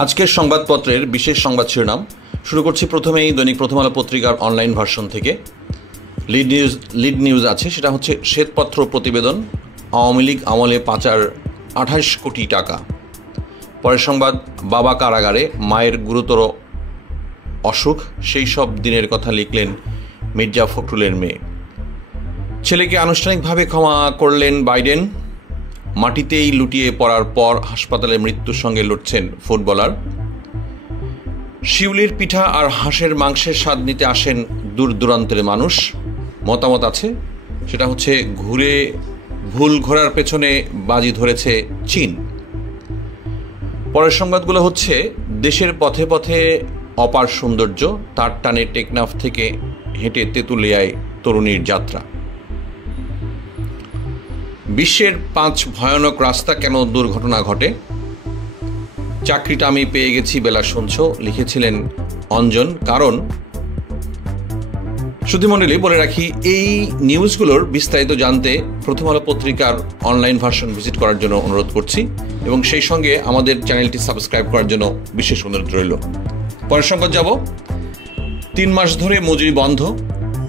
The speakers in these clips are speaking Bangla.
আজকের সংবাদপত্রের বিশেষ সংবাদ শিরোনাম শুরু করছি প্রথমেই দৈনিক প্রথম আলো পত্রিকার অনলাইন ভার্সন থেকে। লিড নিউজ আছে, সেটা হচ্ছে শ্বেতপত্র প্রতিবেদন, আওয়ামী লীগ আমলে পাচার 28 কোটি টাকা। পরের সংবাদ, বাবা কারাগারে, মায়ের গুরুতর অসুখ, সেই সব দিনের কথা লিখলেন মির্জা ফখরুলের মেয়ে। ছেলেকে আনুষ্ঠানিকভাবে ক্ষমা করলেন বাইডেন। মাটিতেই লুটিয়ে পড়ার পর হাসপাতালে মৃত্যুর সঙ্গে লড়ছেন ফুটবলার। শিউলির পিঠা আর হাঁসের মাংসের স্বাদ নিতে আসেন দূর দূরান্তের মানুষ। মতামত আছে, সেটা হচ্ছে ভুল ঘোরার পেছনে বাজি ধরেছে চীন। পরের সংবাদগুলো হচ্ছে দেশের পথে পথে অপার সৌন্দর্য, তার টানে টেকনাফ থেকে হেঁটে তেঁতুলিয়ায় তরুণীর যাত্রা। বিশ্বের 5 ভয়ানক রাস্তা কেন দুর্ঘটনা ঘটে। চাকরিটা আমি পেয়ে গেছি বেলা শুনছ, লিখেছিলেন অঞ্জন। কারণ সুধীমণ্ডলী, বলে রাখি, এই নিউজগুলোর বিস্তারিত জানতে প্রথম আলো পত্রিকার অনলাইন ভার্সন ভিজিট করার জন্য অনুরোধ করছি এবং সেই সঙ্গে আমাদের চ্যানেলটি সাবস্ক্রাইব করার জন্য বিশেষ অনুরোধ রইল। পরের সংবাদ যাব, 3 মাস ধরে মজুরি বন্ধ,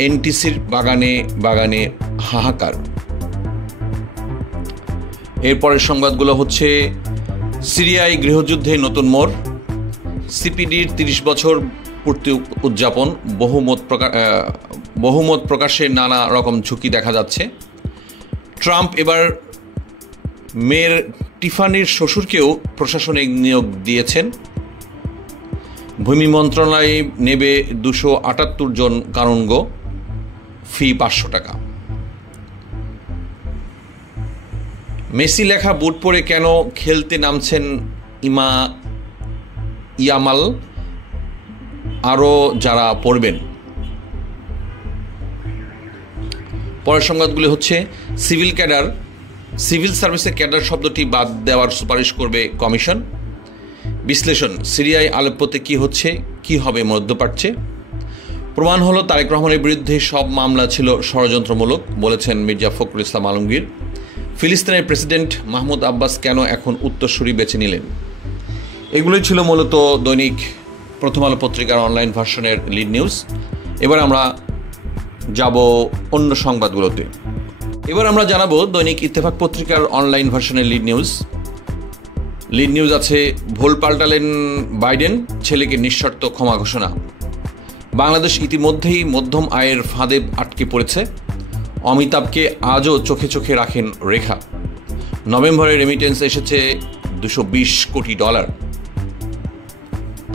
এনটিসির বাগানে বাগানে হাহাকার। এরপরের সংবাদগুলো হচ্ছে সিরিয়ায় গৃহযুদ্ধে নতুন মোড়, সিপিডির 30 বছর পূর্তি উদযাপন, বহুমত প্রকাশে নানা রকম ঝুঁকি দেখা যাচ্ছে। ট্রাম্প এবার মেয়ের টিফানির শ্বশুরকেও প্রশাসনিক নিয়োগ দিয়েছেন। ভূমি মন্ত্রণালয় নেবে 278 জন কানুনগ, ফি 500 টাকা। মেসি লেখা বুট পরে কেন খেলতে নামছেন ইয়ামাল, আরও যারা পড়বেন। পরের সংবাদগুলি হচ্ছে সিভিল সার্ভিসের ক্যাডার শব্দটি বাদ দেওয়ার সুপারিশ করবে কমিশন। বিশ্লেষণ, সিরিয়ায় আলেপ্পোতে কি হচ্ছে, কি হবে মধ্যপ্রাচ্যে। প্রমাণ হলো তারেক রহমানের বিরুদ্ধে সব মামলা ছিল ষড়যন্ত্রমূলক, বলেছেন মির্জা ফখরুল ইসলাম আলমগীর। ফিলিস্তিনের প্রেসিডেন্ট মাহমুদ আব্বাস কেন এখন উত্তরসূরি বেছে নিলেন। এগুলোই ছিল মূলত দৈনিক প্রথম আলো পত্রিকার অনলাইন ভার্সনের লিড নিউজ। এবার আমরা যাব অন্য সংবাদগুলোতে। এবার আমরা জানাবো দৈনিক ইত্তেফাক পত্রিকার অনলাইন ভার্সনের লিড নিউজ আছে, ভুল পাল্টালেন বাইডেন, ছেলেকে নিঃশর্ত ক্ষমা ঘোষণা। বাংলাদেশ ইতিমধ্যেই মধ্যম আয়ের ফাঁদে আটকে পড়েছে। অমিতাভকে আজও চোখে চোখে রাখেন রেখা। নভেম্বরে রেমিটেন্স এসেছে $220 কোটি।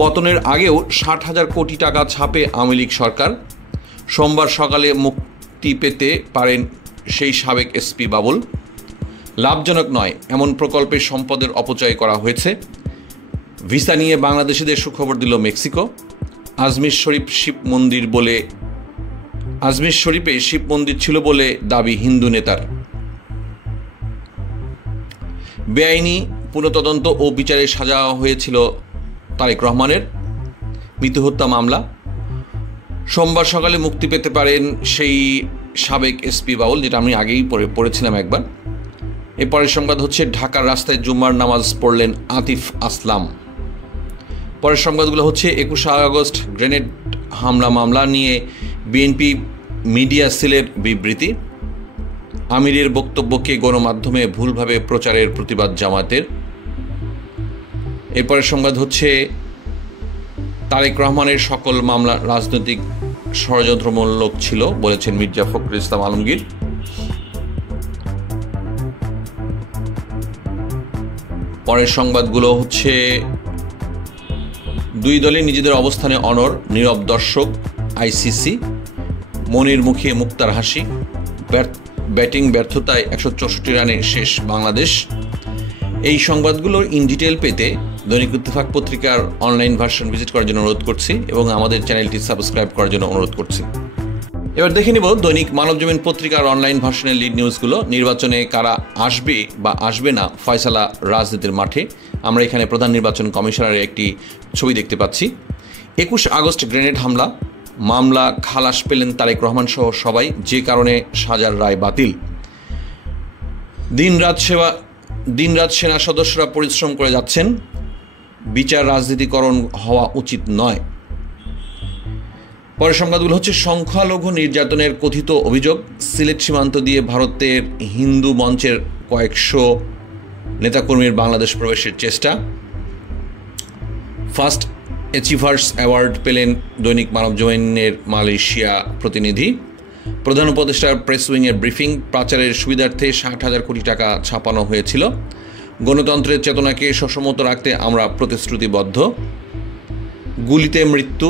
পতনের আগেও 60,000 কোটি টাকা ছাপে আওয়ামী লীগ সরকার। সোমবার সকালে মুক্তি পেতে পারেন সেই সাবেক এসপি বাবুল। লাভজনক নয় এমন প্রকল্পে সম্পদের অপচয় করা হয়েছে। ভিসা নিয়ে বাংলাদেশিদের সুখবর দিল মেক্সিকো। আজমির শরীফে শিব মন্দির ছিল বলে দাবি হিন্দু নেতার। বেআইনি পুনঃতদন্ত ও বিচারে সাজা হয়েছিল তারেক রহমানের মৃত্যু হত্যা মামলা। সোমবার সকালে মুক্তি পেতে পারেন সেই সাবেক এসপি বাউল, যেটা আমি আগেই পড়েছিলাম একবার। এরপরের সংবাদ হচ্ছে ঢাকার রাস্তায় জুম্মার নামাজ পড়লেন আতিফ আসলাম। পরের সংবাদগুলো হচ্ছে 21 আগস্ট গ্রেনেড হামলা মামলা নিয়ে বিএনপি মিডিয়া সেলের বিবৃতি। আমিরের বক্তব্যকে গণমাধ্যমে ভুলভাবে প্রচারের প্রতিবাদ জামাতের। এরপরের সংবাদ হচ্ছে তারেক রহমানের সকল মামলা রাজনৈতিক ষড়যন্ত্রমূলক ছিল, বলেছেন মির্জা ফখরুল ইসলাম আলমগীর। পরের সংবাদগুলো হচ্ছে দুই দলে নিজেদের অবস্থানে অনড়, নীরব দর্শক আইসিসি। মনির মুখে মুক্তার হাসি। ব্যাটিং ব্যর্থতায় 164 রানে শেষ বাংলাদেশ। এই সংবাদগুলোর ইন ডিটেল পেতে দৈনিক ইত্তেফাক পত্রিকার অনলাইন ভার্সন ভিজিট করার জন্য অনুরোধ করছি এবং আমাদের চ্যানেলটি সাবস্ক্রাইব করার জন্য অনুরোধ করছি। এবার দেখে নিব দৈনিক মানবজমিন পত্রিকার অনলাইন ভার্সনের লিড নিউজগুলো। নির্বাচনে কারা আসবে বা আসবে না, ফয়সালা রাজনীতির মাঠে। আমরা এখানে প্রধান নির্বাচন কমিশনারের একটি ছবি দেখতে পাচ্ছি। 21 আগস্ট গ্রেনেড হামলা মামলা খালাস পেলেন তারেক রহমান সহ সবাই, যে কারণে সাজার রায় বাতিল। দিনরাত সেনা সদস্যরা পরিশ্রম করে যাচ্ছেন। বিচার রাজনীতিকরণ হওয়া উচিত নয়। পরের সংবাদগুলো হচ্ছে সংখ্যালঘু নির্যাতনের কথিত অভিযোগ, সিলেট সীমান্ত দিয়ে ভারতের হিন্দু মঞ্চের কয়েকশো নেতাকর্মীর বাংলাদেশ প্রবেশের চেষ্টা, ফার্স্ট অ্যাচিভার্স অ্যাওয়ার্ড পেলেন দৈনিক মানবজমিনের মালয়েশিয়া প্রতিনিধি, প্রধান উপদেষ্টার প্রেস উইংয়ের ব্রিফিং, পাচারের সুবিধার্থে 60,000 কোটি টাকা ছাপানো হয়েছিল, গণতন্ত্রের চেতনাকে সসমত রাখতে আমরা প্রতিশ্রুতিবদ্ধ, গুলিতে মৃত্যু,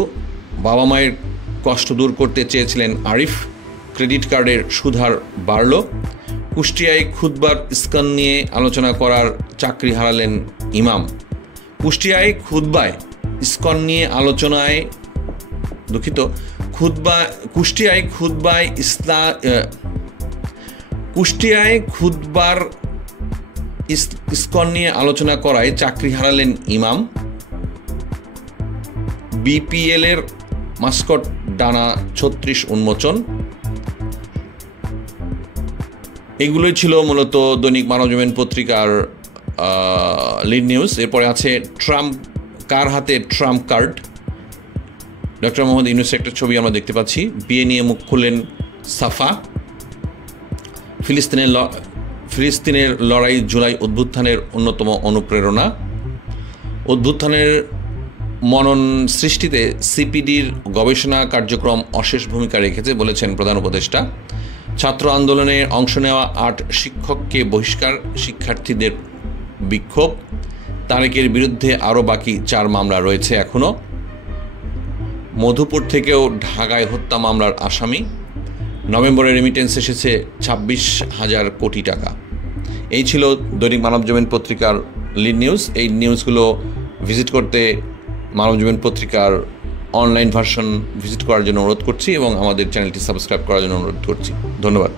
বাবা মায়ের কষ্ট দূর করতে চেয়েছিলেন আরিফ, ক্রেডিট কার্ডের সুদহার বাড়ল, কুষ্টিয়ায় খুতবার ইস্কন নিয়ে আলোচনা করার চাকরি হারালেন ইমাম। কুষ্টিয়ায় খুতবায় ইস্কন নিয়ে আলোচনায় কুষ্টিয়ায় খুতবার ইস্কন নিয়ে আলোচনা করায় চাকরি হারালেন ইমাম। বিপিএল এর মাস্কট ডানা 36 উন্মোচন। এগুলোই ছিল মূলত দৈনিক মানবজমিন পত্রিকার লিড নিউজ। এরপরে আছে ট্রাম্প, কার হাতে ট্রাম্প কার্ড। ডক্টর মোহাম্মদ ইউনূসের একটা ছবি আমরা দেখতে পাচ্ছি। বিয়ে নিয়ে মুখ খুললেন সাফা। ফিলিস্তিনের লড়াই জুলাই অভ্যুত্থানের অন্যতম অনুপ্রেরণা। অভ্যুত্থানের মনন সৃষ্টিতে সিপিডির গবেষণা কার্যক্রম অশেষ ভূমিকা রেখেছে বলেছেন প্রধান উপদেষ্টা। ছাত্র আন্দোলনে অংশ নেওয়া 8 শিক্ষককে বহিষ্কার, শিক্ষার্থীদের বিক্ষোভ। তারেকের বিরুদ্ধে আরও বাকি 4 মামলা রয়েছে এখনও। মধুপুর থেকেও ঢাকায় হত্যা মামলার আসামি। নভেম্বরে রেমিটেন্স এসেছে 26,000 কোটি টাকা। এই ছিল দৈনিক মানবজমিন পত্রিকার লিড নিউজ। এই নিউজগুলো ভিজিট করতে মানবজমিন পত্রিকার অনলাইন ভার্সন ভিজিট করার জন্য অনুরোধ করছি এবং আমাদের চ্যানেলটি সাবস্ক্রাইব করার জন্য অনুরোধ করছি। ধন্যবাদ।